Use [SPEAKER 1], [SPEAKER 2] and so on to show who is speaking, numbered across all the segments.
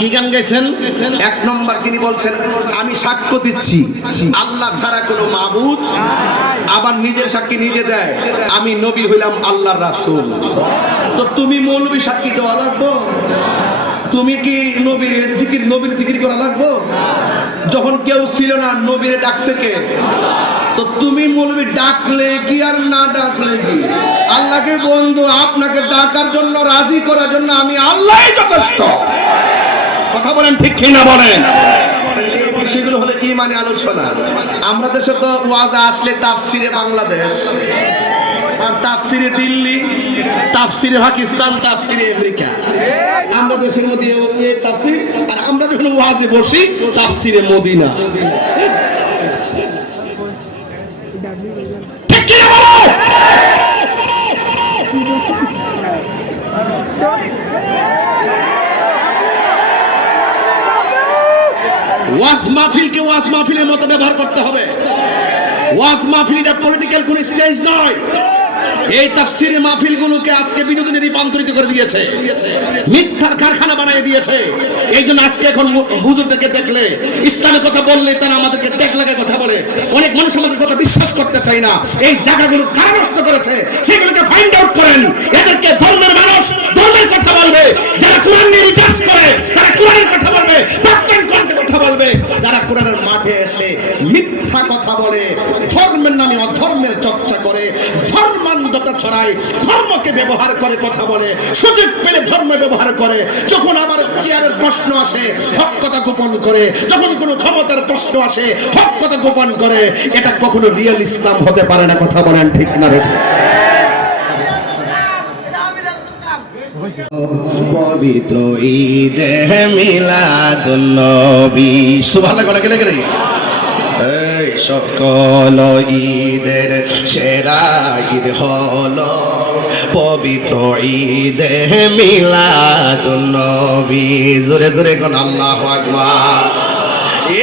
[SPEAKER 1] কি গান গাইছেন?
[SPEAKER 2] এক নম্বর তিনি বলছেন, আমি সাক্ষ্য দিচ্ছি, আল্লাহ ছাড়া কোনো মাবুদ আবার নিজের সাক্ষী নিজে দেয়। আমি নবী হইলাম আল্লাহর রাসুল। তো তুমি মৌলবী সাক্ষী দেওয়া লাগবো? তুমি কি নবীর জিকির নবীর জিকির করা লাগবো? যখন কেউ ছিল না, নবীর ডাকছে কে? তো তুমি মৌলবী ডাকলে কি আর না ডাকলে কি? আল্লাহকে বন্ধু, আপনাকে ডাকার জন্য, রাজি করার জন্য আমি আল্লাহই যথেষ্ট। কথা বলেন ঠিক কি না বলেন? বিষয়গুলো হলো ইমানে আলোচনা। আমরা দেশে তো ওয়াজা আসলে তাফসিরে বাংলাদেশ, আর তাফসিরে দিল্লি, তাফসিরে পাকিস্তান, তাফসিরে আমেরিকা। আমরা দেশের মধ্যে এই তাফসির, আর আমরা যখন ওয়াজে বসি, তাফসিরে মদিনা। ঠিক কি না বলো ওয়াজ মাহফিলকে ওয়াজ মাহফিলের মতো ব্যবহার করতে হবে। ওয়াজ মাহফিল এটা পলিটিক্যাল কোন স্টেজ নয়। এই তাফসির মাহফিলগুলোকে আজকে বিনোদনে রূপান্তরিত করে দিয়েছে। মিথ্যার কারখানা বানিয়ে দিয়েছে। এই জন্য আজকে এখন হুজুরদেরকে দেখলে ইসলামের কথা বললে তারা আমাদেরকে টেক লাগে কথা বলে। অনেক মানুষ আমাদের কথা বিশ্বাস করতে চায় না। এই জায়গাগুলো কারা নষ্ট করেছে? সেগুলোকে ফাইন্ড আউট করেন। এদেরকে ধর্মের মানুষ ধর্মের কথা বলবে। যারা কোরআন নিয়ে রিচার্জ করে, তারা কোরআনের কথা বলবে ডক্টর কণ্ঠে কথা বলবে যারা কোরআনের মাঠে এসে মিথ্যা কথা বলে ধর্মের নামে অধর্মের চর্চা করে ছড়ায় ধর্মকে ব্যবহার করে কথা বলে, সুযোগ পেলে ধর্ম ব্যবহার করে। যখন আমার চেয়ারের প্রশ্ন আসে, হক কথা গোপন করে, যখন কোনো ক্ষমতার প্রশ্ন আসে, হক কথা গোপন করে, এটা কখনো রিয়েল ইসলাম হতে পারে না, কথা বলেন ঠিক না রে? পবিত্র ঈদে মিলাদুন নবী। সুবহানাল্লাহ করে গেলে গেলে এই সকল ঈদের সেরা ঈদ হল পবিত্র ঈদে মিলাদুন নবী। জোরে জোরে কোন আল্লাহু আকবার।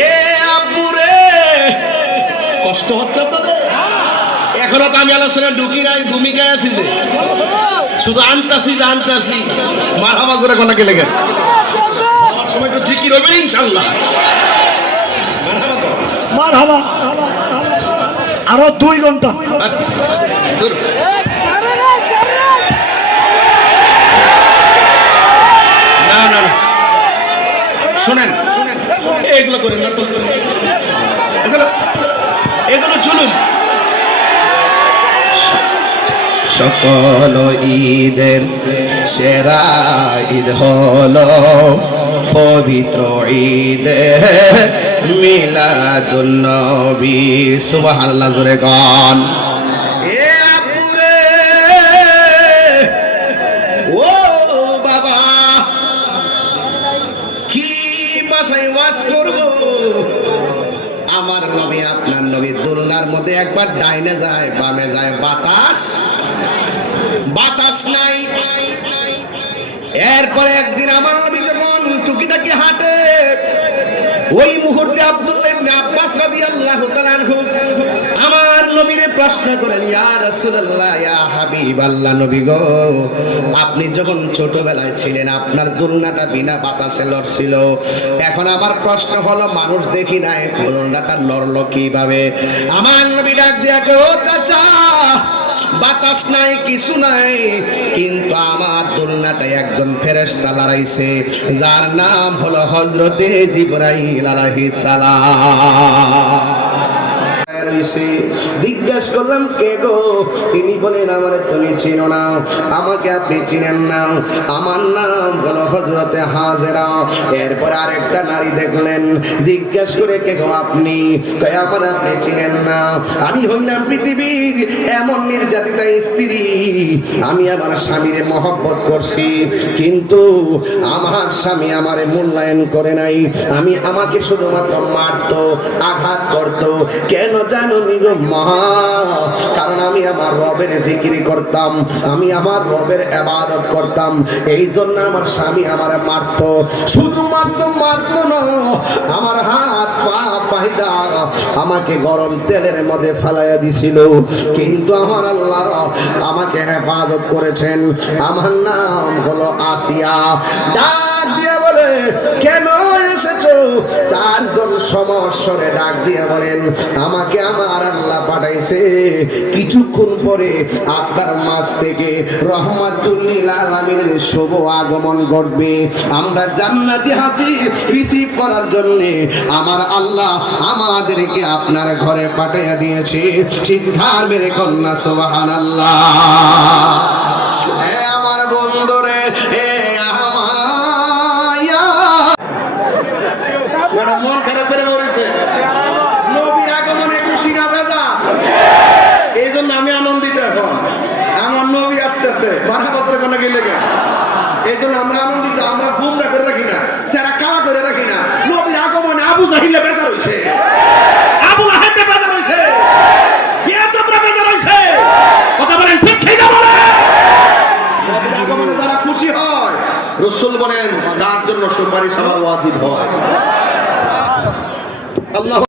[SPEAKER 2] এ আব্বু রে। কষ্ট হচ্ছে আপনাদের? এখনও তো আমি আলোচনা ঢুকি নাই ভূমিকায় আছি যে। শুধু আনতাছি যে আনতাছি। মারহাবা জোরে কোন সময় তো ঠিকই রবেন ইনশাল্লাহ।
[SPEAKER 3] মার হাবা আরও দুই
[SPEAKER 2] ঘণ্টা। না না শোনেন এগুলো করেন না এগুলো এগুলো চলুন। সকল ঈদের সেরা ঈদ হলো। পবিত্র ঈদে মিলাদুন নবী, সুবহানাল্লাহ, জোরে গান কি আমার নবী, আপনার নবী মধ্যে একবার ডাইনে যায়, বামে যায়, বাতাস? বাতাস নাই। এরপরে একদিন আমার নবী টুকিটাকি হাঁটে। ওই মুহূর্তে আব্দুল্লাহ ইবনে আব্বাস রাদিয়াল্লাহু তাআলা আমার নবীরে প্রশ্ন করেন ইয়া রাসূলুল্লাহ, ইয়া হাবিবাল্লাহ, নবী গো, আপনি যখন ছোটবেলায় ছিলেন, আপনার দোলনাটা বিনা বাতাসে লড়ছিল। এখন আমার প্রশ্ন হলো, মানুষ দেখি নাই, দোলনাটা লড়লো কীভাবে? আমার নবী ডাক দিয়া ও চাচা বাতাস নাই, কিছু নাই। কিন্তু আমার দোলনাটা একজন ফেরেশতা লড়াইছে, যার নাম হলো হযরতে জিবরাইল আলাইহিস সালাম। রইছে জিজ্ঞেস করলাম, কে গো? তিনি বলেন, আমারে তুমি চিনো না, আমাকে আপনি চিনেন না। আমার নাম হলো হজরতে হাজেরা। এরপর আরেকটা নারী দেখলেন, জিজ্ঞেস করে, কে গো আপনি? আমার আপনি চিনেন না। আমি হইলাম পৃথিবীর এমন নির্যাতিতা স্ত্রী। আমি আমার স্বামীরে মহব্বত করছি, কিন্তু আমার স্বামী আমারে মূল্যায়ন করে নাই। আমি আমাকে শুধুমাত্র মারতো, আঘাত করতো। কেন জানো কারণ আমি আমার রবের জিকিরি করতাম, আমি আমার রবের আবাদত করতাম। এই জন্য আমার স্বামী আমার মারতো। শুধুমাত্র মারতো না, আমার হাত, পা পাহিদা আমাকে গরম তেলের মধ্যে ফেলাইয়া দিছিল। কিন্তু আমার আল্লাহ আমাকে হেফাজত করেছেন। আমার নাম হলো আসিয়া। দিয়ে বলে, কেন এসেছ? চারজন সমস্যরে ডাক দিয়ে বলেন, আমাকে আমার আল্লাহ পাঠাইছে। কিছুক্ষণ পরে আপনার মাছ থেকে রহমাতুল্লিল শুভ আগমন ঘটবে। আমরা জান্নাতি হাতি রিসিভ করার জন্য আমার আল্লাহ আমাদেরকে আপনার ঘরে পাঠাইয়া দিয়েছে। চিৎকার মেরে কন্যা সোহান আল্লাহ
[SPEAKER 1] ম্যাডাম মন খারাপ করে মরেছে।
[SPEAKER 2] নবীর আগমনে খুশি না বেজা এই জন্য আমি আনন্দিত এখন। আমার নবী আসতেছে, বারো বছর কোনো গেলে এই জন্য আমরা আনন্দিত, আমরা গুমরা করে রাখি না, সেরা কালা করে রাখি না। নবীর আগমনে আবু জাহিলে বেজা রইছে আবু লাহেবে বেজা রইছে কে তোমরা রইছে কথা বলেন আগমনে যারা খুশি হয়, রসুল বলেন তার জন্য সুপারিশ আমার ওয়াজিব হয়? আল্লাহ